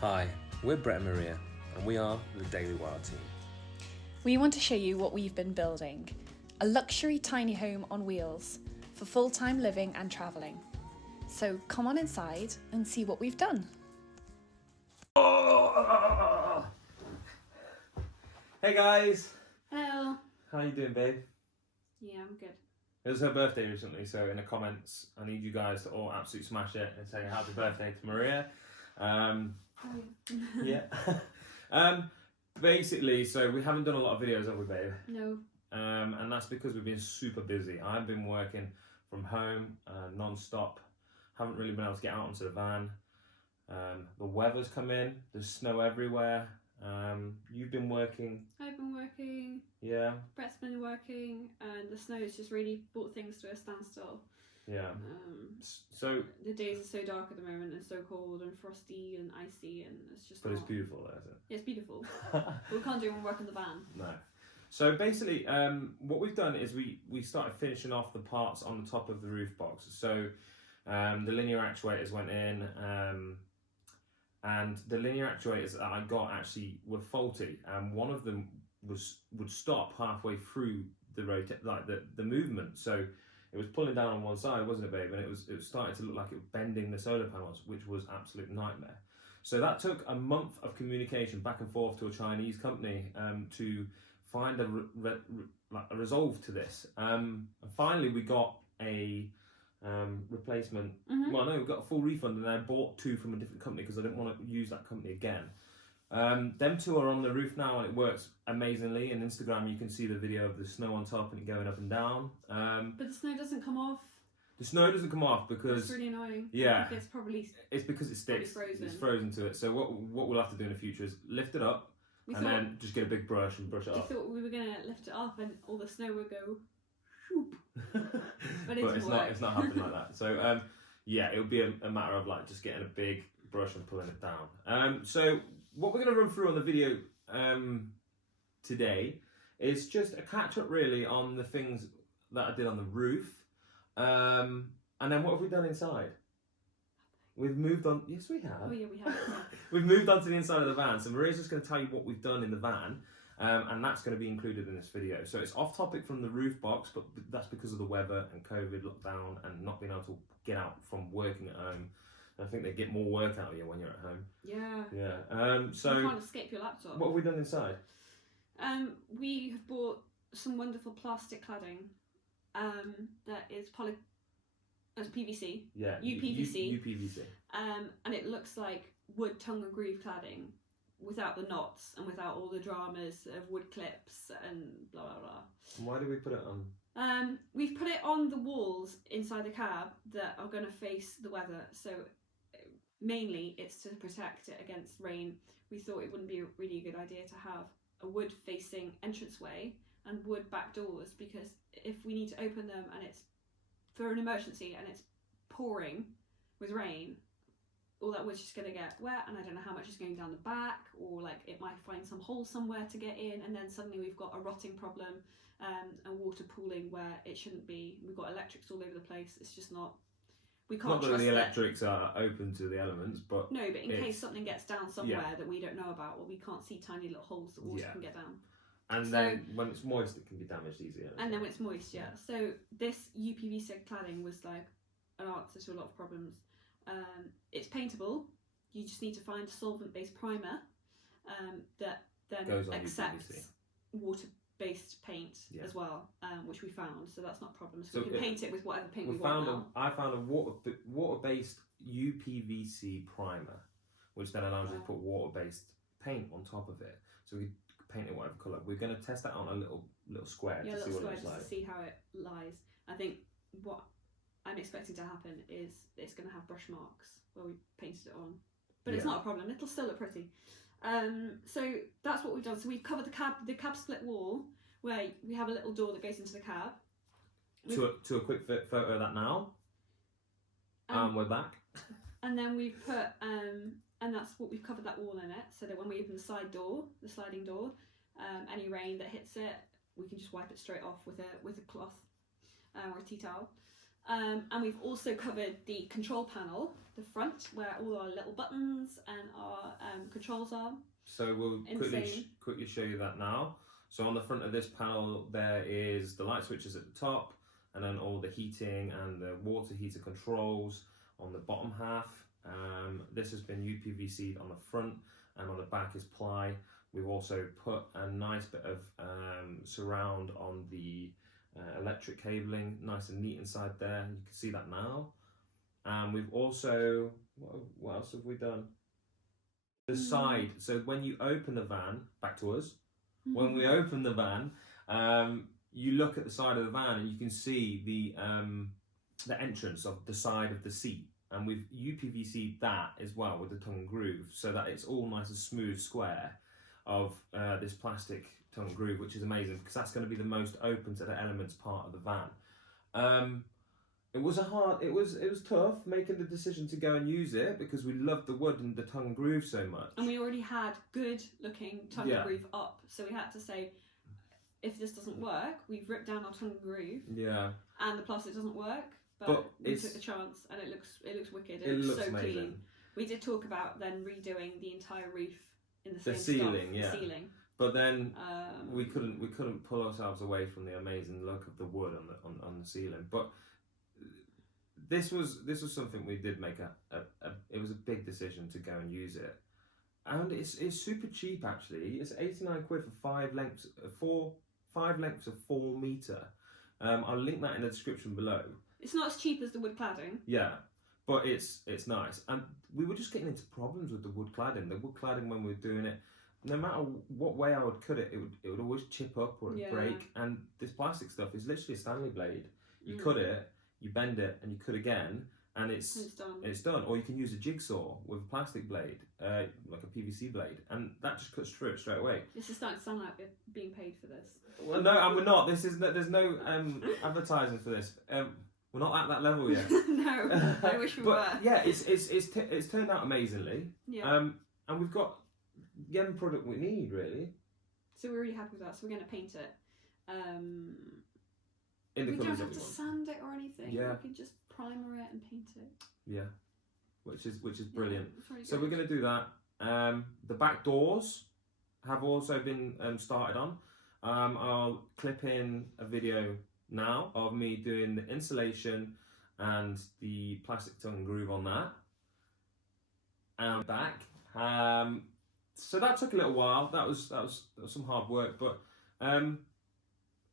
Hi, we're Brett and Maria, and we are the Daily Wire team. We want to show you what we've been building. A luxury tiny home on wheels for full-time living and travelling. So come on inside and see what we've done. Oh! Hey guys! Hello. How you doing, babe? Yeah, I'm good. It was her birthday recently, so in the comments, I need you guys to all absolutely smash it and say happy birthday to Maria. Yeah. Basically, so we haven't done a lot of videos, have we, babe? No. And that's because we've been super busy. I've been working from home non-stop. Haven't really been able to get out onto the van. The weather's come in. There's snow everywhere. You've been working. I've been working. Yeah. Brett's been working, and the snow's just really brought things to a standstill. Yeah. So. The days are so dark at the moment, and so cold and frosty and icy, and it's just. But it's beautiful, though, isn't it? Yeah, it's beautiful. But we can't do it when we work in the van. No. So basically, what we've done is we started finishing off the parts on the top of the roof box. So the linear actuators went in, and the linear actuators that I got actually were faulty, and one of them would stop halfway through the movement. So it was pulling down on one side, wasn't it, babe? And it was starting to look like it was bending the solar panels, which was absolute nightmare. So that took a month of communication back and forth to a Chinese company to find a resolve to this. And finally, we got a replacement. Mm-hmm. Well, no, we got a full refund, and I bought two from a different company because I didn't want to use that company again. Them two are on the roof now, and it works amazingly. And Instagram, you can see the video of the snow on top and it going up and down. But the snow doesn't come off. The snow doesn't come off because it's really annoying. Yeah, I think it's because it sticks. Frozen. It's frozen to it. So what we'll have to do in the future is lift it up then just get a big brush and brush it off. We thought we were gonna lift it up and all the snow would go. Whoop. But it's not happening like that. So yeah, it'll be a matter of like just getting a big brush and pulling it down. So what we're going to run through on the video today is just a catch up really on the things that I did on the roof, and then what have we done inside? We've moved on. Yes, we have. Oh yeah, we have. We've moved on to the inside of the van. So Maria's just going to tell you what we've done in the van. And that's going to be included in this video. So it's off topic from the roof box, but that's because of the weather and COVID lockdown and not being able to get out from working at home. I think they get more work out of you when you're at home. Yeah. Yeah. So you can't escape your laptop. What have we done inside? We have bought some wonderful plastic cladding. That is PVC. Yeah. UPVC. UPVC. And it looks like wood tongue and groove cladding, without the knots and without all the dramas of wood clips and blah blah blah. And why did we put it on? We've put it on the walls inside the cab that are going to face the weather. So mainly it's to protect it against rain. We thought it wouldn't be really a good idea to have a wood facing entranceway and wood back doors, because if we need to open them and it's for an emergency and it's pouring with rain, all that wood's just going to get wet, and I don't know how much is going down the back, or like it might find some hole somewhere to get in, and then suddenly we've got a rotting problem and water pooling where it shouldn't be. We've got electrics all over the place. It's just not. We can't Not that trust the electrics are open to the elements, but no. But in case something gets down somewhere that we don't know about, or we can't see tiny little holes that water can get down. And then when it's moist, it can be damaged easier. And then when it's moist, yeah. So this UPVC cladding was like an answer to a lot of problems. It's paintable. You just need to find a solvent-based primer that then accepts water-based paint as well, which we found. So that's not a problem. So we can paint it with whatever paint we want now. I found a water-based UPVC primer, which then allows you to put water-based paint on top of it. So we paint it whatever colour. We're going to test that on a little square to see what it looks like. To see how it lies. I think what I'm expecting to happen is it's going to have brush marks where we painted it on, but it's not a problem. It'll still look pretty. So that's what we've done. So we've covered the cab split wall where we have a little door that goes into the cab. To a quick photo of that now. We're back. And then we've put and that's what we've covered that wall in it, so that when we open the side door, the sliding door, any rain that hits it, we can just wipe it straight off with a cloth or a tea towel. And we've also covered the control panel, the front, where all our little buttons and our the controls are. So we'll quickly show you that now. So on the front of this panel, there is the light switches at the top, and then all the heating and the water heater controls on the bottom half. This has been UPVC'd on the front, and on the back is ply. We've also put a nice bit of surround on the electric cabling, nice and neat inside there. You can see that now. And we've also, what else have we done? The side. So when you open the van, back to us. When we open the van, you look at the side of the van and you can see the entrance of the side of the seat. And we've UPVC'd that as well with the tongue groove, so that it's all nice and smooth square of this plastic tongue groove, which is amazing because that's going to be the most open to the elements part of the van. It was tough making the decision to go and use it because we loved the wood and the tongue groove so much. And we already had good looking tongue groove up, so we had to say, if this doesn't work, we've ripped down our tongue groove. Yeah. And the plastic doesn't work, but we took the chance, and it looks wicked. It looks so amazing. Clean. We did talk about then redoing the entire roof in the same ceiling, stuff, the ceiling. But then we couldn't pull ourselves away from the amazing look of the wood on the ceiling. But this was something we did make it was a big decision to go and use it, and it's super cheap actually. It's 89 quid for 5 lengths of 4 metre. I'll link that in the description below. It's not as cheap as the wood cladding. Yeah, but it's nice. And we were just getting into problems with the wood cladding. The wood cladding, when we were doing it, no matter what way I would cut it, it would always chip up or break. And this plastic stuff is literally a Stanley blade. You cut it, you bend it, and you cut again, and it's done. Or you can use a jigsaw with a plastic blade, like a PVC blade, and that just cuts through it straight away. This is starting to sound like we're being paid for this. Well, no, and we're not. There's no advertising for this. We're not at that level yet. No, I wish we were. Yeah, it's turned out amazingly. Yeah. And we've got the end product we need, really. So we're really happy with that. So we're going to paint it. In the we colours don't have to sand it or anything. Yeah. We can just primer it and paint it. Yeah, which is brilliant. Yeah, really so we're going to do that. The back doors have also been started on. I'll clip in a video now of me doing the insulation and the plastic tongue groove on that. And back. So that took a little while. That was some hard work, but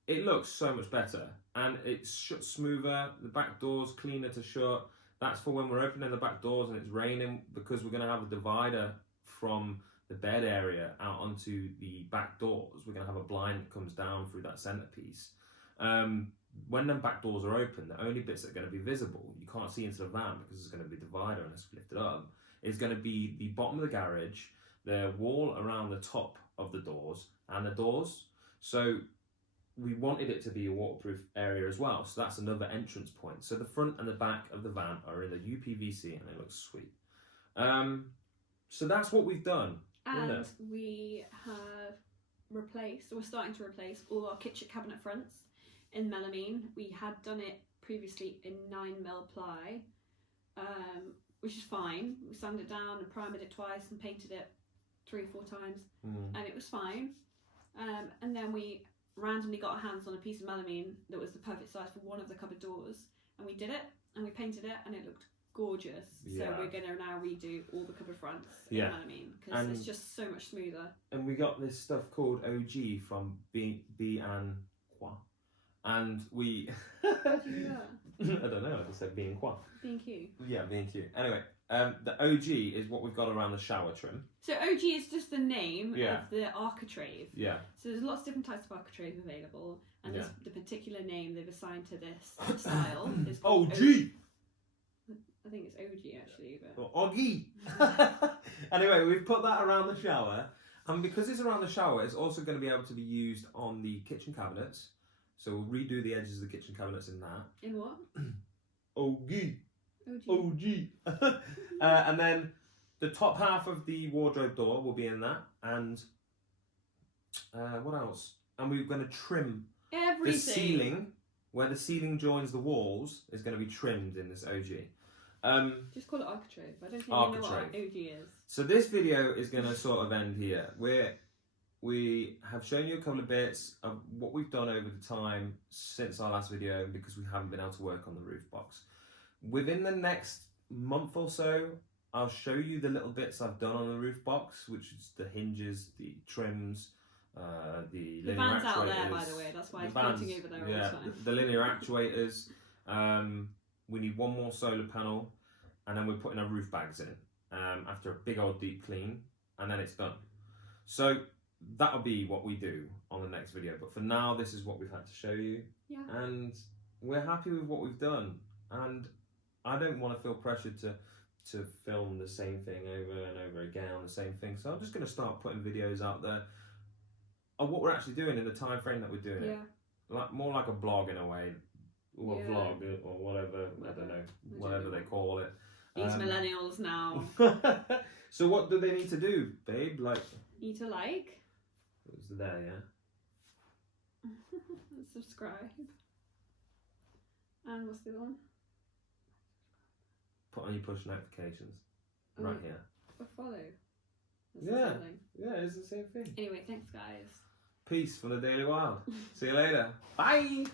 it looks so much better, and it's shut smoother. The back door's cleaner to shut. That's for when we're opening the back doors and it's raining, because we're going to have a divider from the bed area out onto the back doors. We're going to have a blind that comes down through that centerpiece. When them back doors are open, the only bits that are going to be visible, you can't see into the van because it's going to be a divider and it's lifted up, is going to be the bottom of the garage, the wall around the top of the doors, and the doors. So we wanted it to be a waterproof area as well, so that's another entrance point. So the front and the back of the van are in the UPVC, and it looks sweet. So that's what we've done. And we have replaced, or we're starting to replace, all our kitchen cabinet fronts in melamine. We had done it previously in 9mm ply, which is fine. We sanded it down and primed it twice and painted it 3 or 4 times, and it was fine. And then we randomly got our hands on a piece of melamine that was the perfect size for one of the cupboard doors, and we did it and we painted it, and it looked gorgeous. So we're going to now redo all the cupboard fronts in melamine, because it's just so much smoother. And we got this stuff called OG from B and Qua, and we how do you do that? I don't know, I just said B and Qua. B and Q. Yeah, B and Q. Anyway, the OG is what we've got around the shower trim. So OG is just the name of the architrave. Yeah. So there's lots of different types of architrave available, and the particular name they've assigned to this style is called OG. I think it's OG actually, but OG. Anyway, we've put that around the shower, and because it's around the shower, it's also going to be able to be used on the kitchen cabinets. So we'll redo the edges of the kitchen cabinets in that. In what? OG. OG. And then the top half of the wardrobe door will be in that, and what else? And we're going to trim everything. The ceiling, where the ceiling joins the walls, is going to be trimmed in this OG. Just call it architrave. I don't think you know what Architrave. OG is. So this video is going to sort of end here. We have shown you a couple of bits of what we've done over the time since our last video, because we haven't been able to work on the roof box. Within the next month or so, I'll show you the little bits I've done on the roof box, which is the hinges, the trims, the linear van's actuators. out there, by the way. That's why it's pointing over there all the time. The linear actuators. We need one more solar panel, and then we're putting our roof bags in after a big old deep clean, and then it's done. So that'll be what we do on the next video. But for now, this is what we've had to show you. Yeah. And we're happy with what we've done. And I don't want to feel pressured to film the same thing over and over again on the same thing. So I'm just going to start putting videos out there of what we're actually doing in the time frame that we're doing it. Like more like a blog in a way, or a vlog or whatever. I don't know, whatever they call it. These millennials now. So what do they need to do, babe? Like Need to like. It's there, yeah. Subscribe. And what's the other one? Put on your push notifications right here. Or follow. That's Yeah. the same thing. Yeah, it's the same thing. Anyway, thanks guys. Peace from the Daily Wild. See you later. Bye.